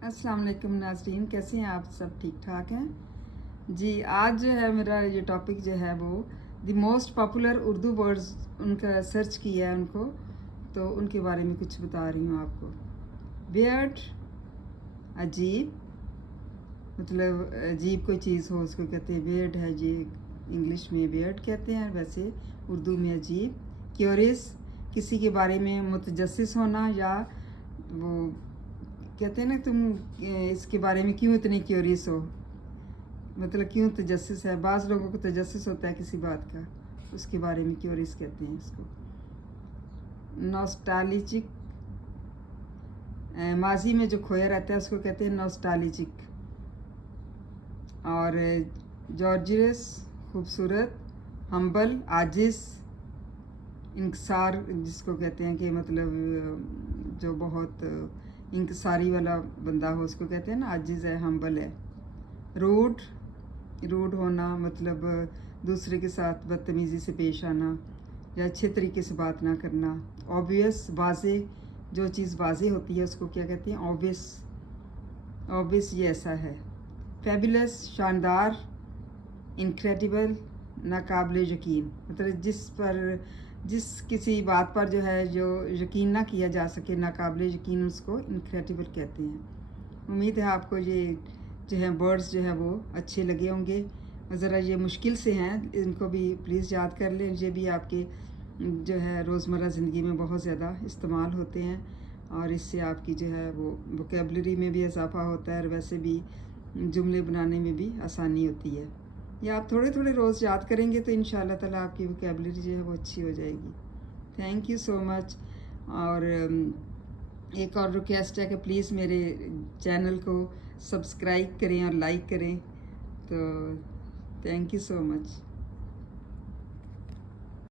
अस्सलाम वालेकुम नाज़रीन, कैसे हैं आप सब? ठीक ठाक हैं जी। आज जो है मेरा ये टॉपिक जो है वो the most popular Urdu words उनका सर्च किया है उनको, तो उनके बारे में कुछ बता रही हूँ आपको। वियर्ड, अजीब, मतलब अजीब कोई चीज़ हो उसको कहते हैं वियर्ड है जी। इंग्लिश में वियर्ड कहते हैं, वैसे उर्दू में अजीब। क्यूरियस, किसी के बारे में मुतजस्सिस होना, या वो कहते हैं ना तुम इसके बारे में क्यों इतनी क्यूरियस हो, मतलब क्यों तजस्सुस है। बाज़ लोगों को तजस्सुस होता है किसी बात का, उसके बारे में क्यूरियस कहते हैं इसको। नॉस्टैल्जिक, माजी में जो खोया रहता है उसको कहते हैं नॉस्टैल्जिक। और जॉर्जियस, खूबसूरत। हम्बल, आजिज़। इंकसार, जिसको कहते हैं कि मतलब जो बहुत इंकसारी वाला बंदा हो उसको कहते हैं ना आजिज़ है, हम्बल है। रूड, रूड होना मतलब दूसरे के साथ बदतमीज़ी से पेश आना या अच्छे तरीके से बात ना करना। ऑब्वियस, वाज़े, जो चीज़ वाज़े होती है उसको क्या कहते हैं? ऑब्वियस। ऑब्वियस ये ऐसा है। फैबुलस, शानदार। इनक्रेडिबल, नाकाबिले यकीन, मतलब जिस किसी बात पर जो है जो यकीन ना किया जा सके, नाकाबिले यकीन, उसको इनक्रेडिबल कहते हैं। उम्मीद है आपको ये जो है वर्ड्स जो है वो अच्छे लगे होंगे। ज़रा ये मुश्किल से हैं, इनको भी प्लीज़ याद कर लें। ये भी आपके जो है रोज़मर्रा ज़िंदगी में बहुत ज़्यादा इस्तेमाल होते हैं, और इससे आपकी जो है वो वोकेबलरी में भी इजाफ़ा होता है, और वैसे भी जुमले बनाने में भी आसानी होती है। या आप थोड़े थोड़े रोज़ याद करेंगे तो इंशाल्लाह ताला आपकी वोकेबलरी जो है वो अच्छी हो जाएगी। Thank you so much. और एक और रिक्वेस्ट है कि प्लीज़ मेरे चैनल को सब्सक्राइब करें और लाइक करें, तो थैंक यू सो मच।